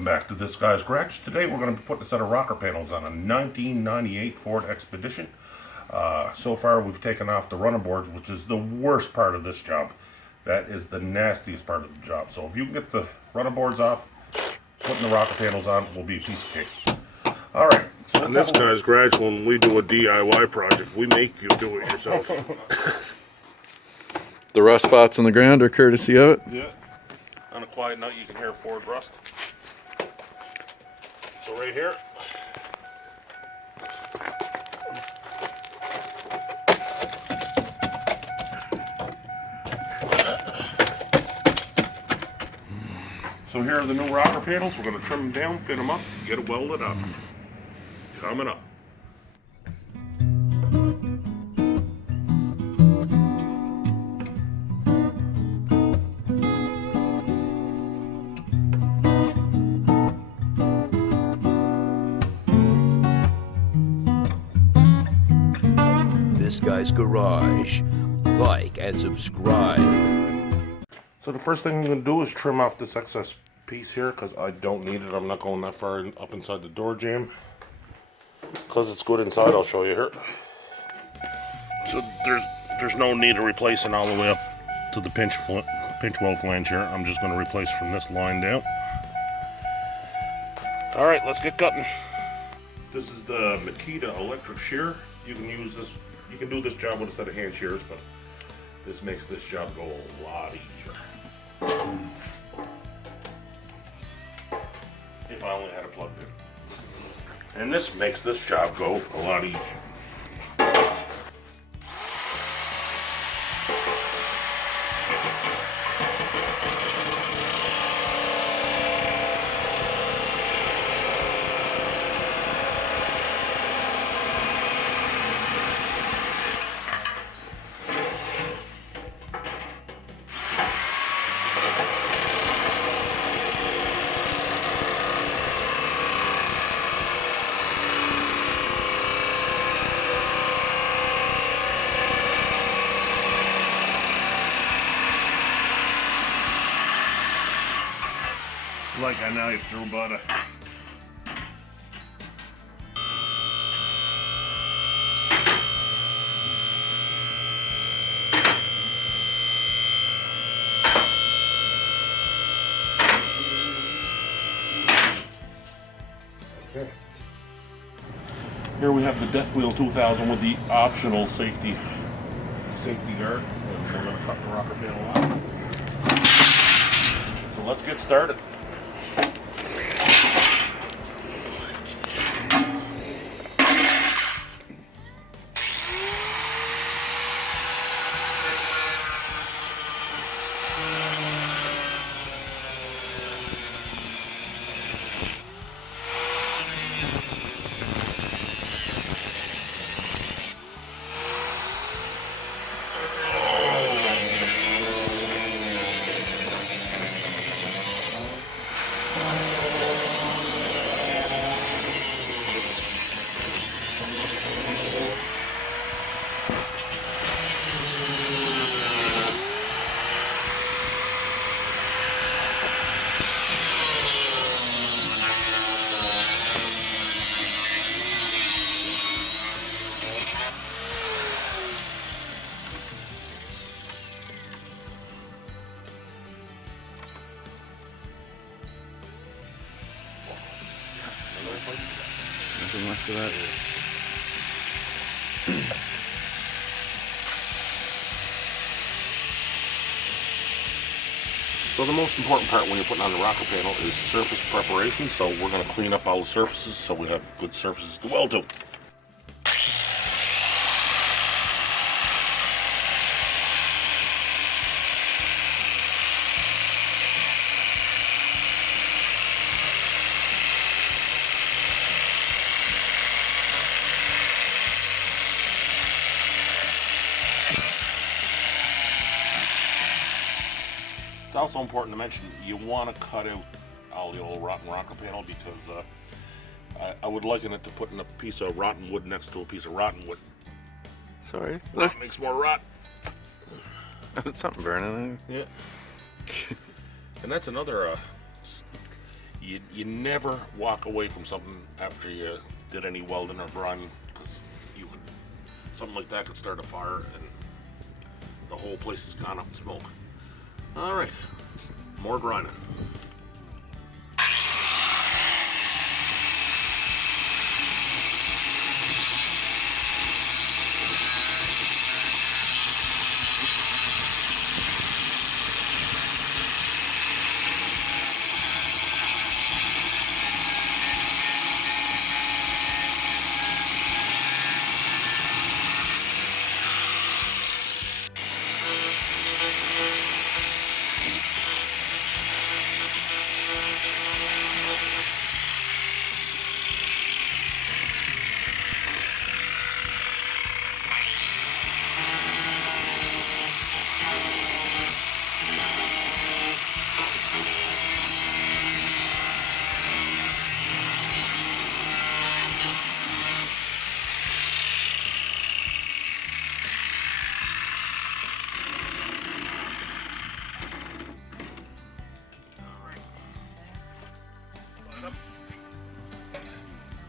Welcome back to this guy's garage. Today we're going to be putting a set of rocker panels on a 1998 Ford Expedition. So far we've taken off the runner boards, which is the worst part of this job. That is the nastiest part of the job. So if you can get the runner boards off, putting the rocker panels on will be a piece of cake. Alright. So in this guy's garage, when we do a DIY project, we make you do it yourself. The rust spots on the ground are courtesy of it? Yeah. On a quiet night you can hear Ford rust. So right here, so here are the new rocker panels. We're going to trim them down, fit them up, get it welded up. Coming up. This guy's garage. Like and subscribe. So the first thing I'm going to do is trim off this excess piece here because I don't need it. I'm not going that far up inside the door jamb. Because it's good inside, I'll show you here. So there's no need of replacing all the way up to the pinch weld flange here. I'm just going to replace from this line down. Alright, let's get cutting. This is the Makita electric shear. You can use this. You can do this job with a set of hand shears, but this makes this job go a lot easier. If I only had it plugged in. And this makes this job go a lot easier. Like I knifed through butter. Okay. Here we have the Death Wheel 2000 with the optional safety guard. And we're going to cut the rocker panel off. So let's get started. Nothing left of that. So the most important part when you're putting on the rocker panel is surface preparation. So we're going to clean up all the surfaces so we have good surfaces to weld to. It's also important to mention you want to cut out all the old rotten rocker panel because I would liken it to putting a piece of rotten wood next to a piece of rotten wood. Sorry. Rot makes more rot. Something burning. Yeah. And that's another you never walk away from something after you did any welding or grinding, because something like that could start a fire and the whole place is gone up in smoke. All right, more grinding.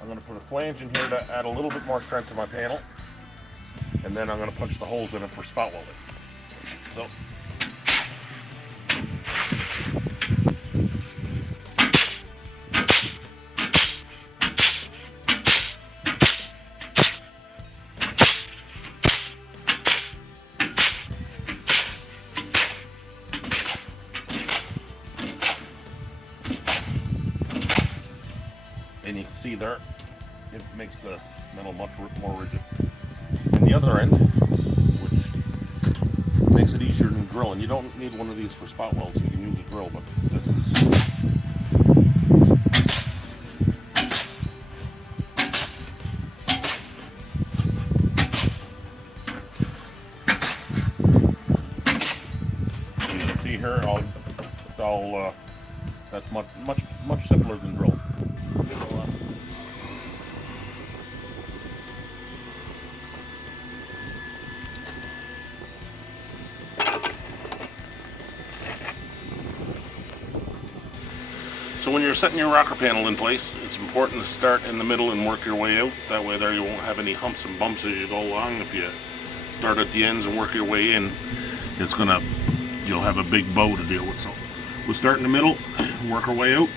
I'm going to put a flange in here to add a little bit more strength to my panel, and then I'm going to punch the holes in it for spot welding. So, and you can see there, it makes the metal much more rigid. And the other end, which makes it easier than drilling. You don't need one of these for spot welds, you can use a drill, but this is... You can see here, that's much simpler than drilling. So when you're setting your rocker panel in place, it's important to start in the middle and work your way out. That way there you won't have any humps and bumps as you go along. If you start at the ends and work your way in, you'll have a big bow to deal with. So we'll start in the middle, work our way out.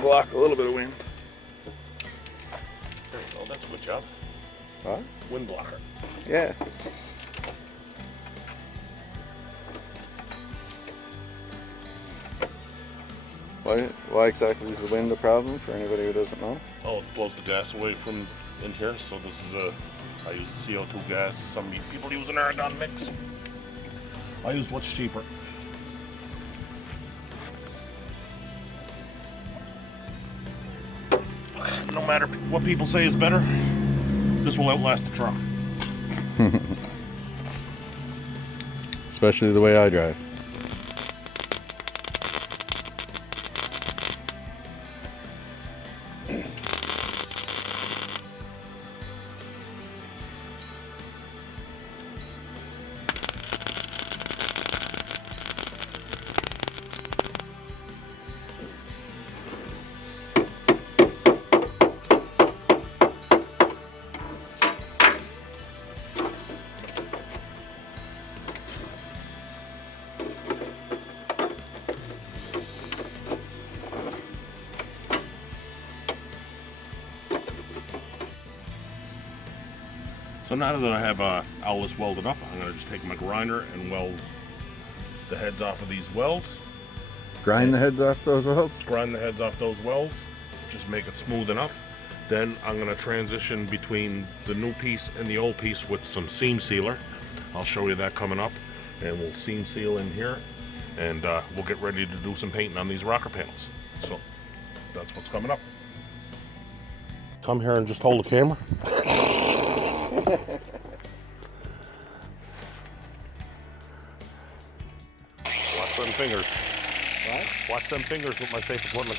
block a little bit of wind. There you go, that's a good job. Huh? Wind blocker. Yeah. Why exactly is the wind a problem for anybody who doesn't know? Oh, it blows the gas away from in here, so this is I use CO2 gas. Some people use an argon mix. I use what's cheaper. No matter what people say is better, this will outlast the truck. Especially the way I drive. So now that I have all this welded up, I'm going to just take my grinder and weld the heads off of these welds. Grind the heads off those welds? Grind the heads off those welds, just make it smooth enough. Then I'm going to transition between the new piece and the old piece with some seam sealer. I'll show you that coming up, and we'll seam seal in here, and we'll get ready to do some painting on these rocker panels. So that's what's coming up. Come here and just hold the camera. Watch them fingers. What? Watch them fingers with my safe equipment.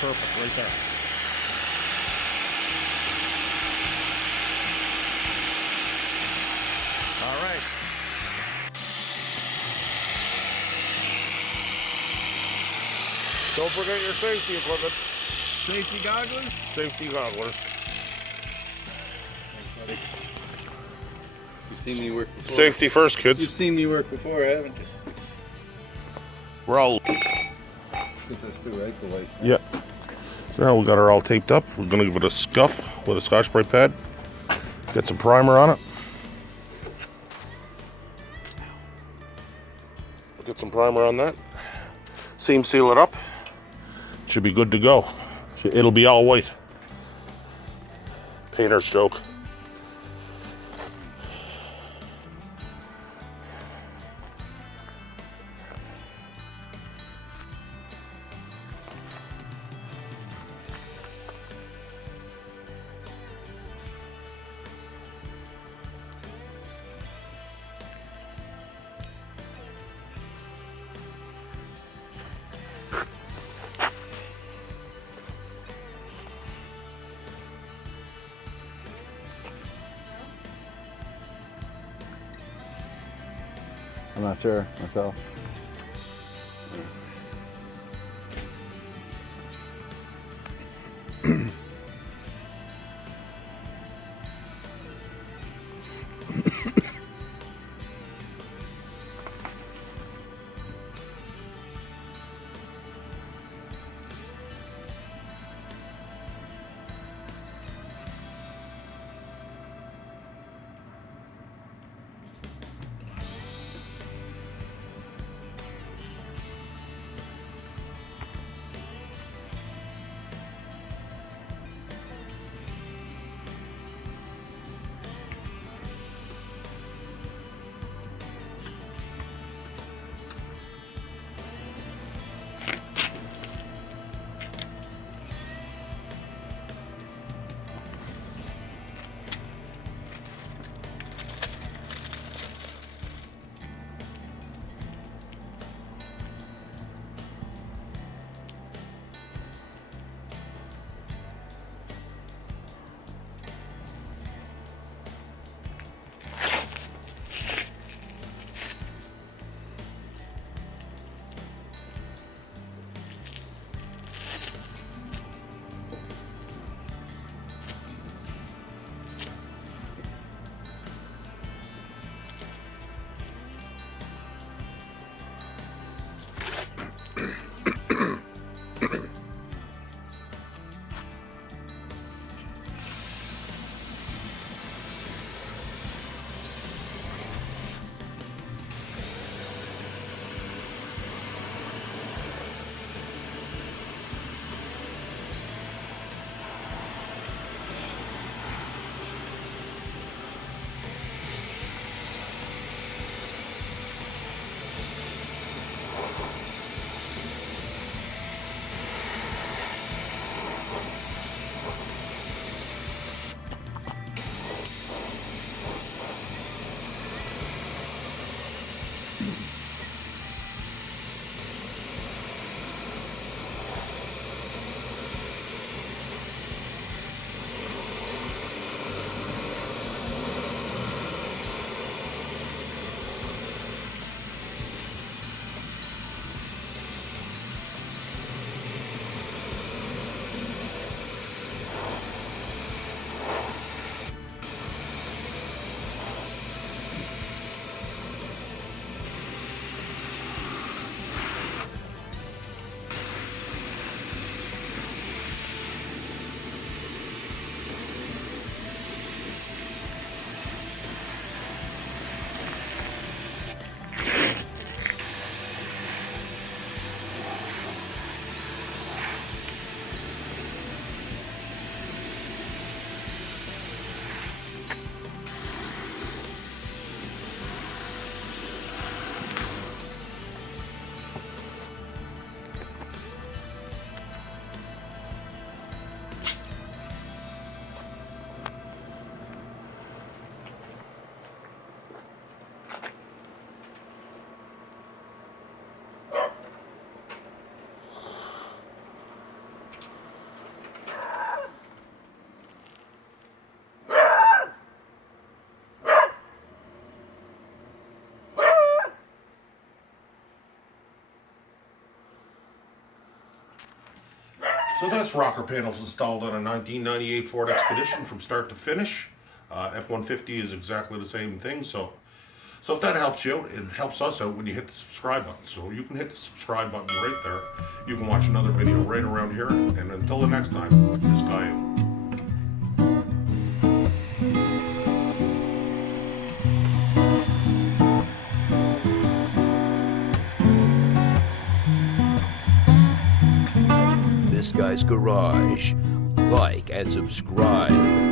Perfect, right there. All right. Don't forget your safety equipment. Safety goggles? Safety gogglers. Thanks, buddy. You've seen me work before. Safety first, kids. You've seen me work before, haven't you? We're all... Get this too, right? The light. Yeah. So now we got her all taped up. We're gonna give it a scuff with a Scotch-Brite pad. Get some primer on it. Get some primer on that. Seam seal it up. Should be good to go. It'll be all white. Painter's joke. I'm not sure myself. So that's rocker panels installed on a 1998 Ford Expedition from start to finish. F150 is exactly the same thing. So if that helps you out, it helps us out when you hit the subscribe button. So you can hit the subscribe button right there. You can watch another video right around here. And until the next time, this guy out. This Guy's Garage. Like and subscribe.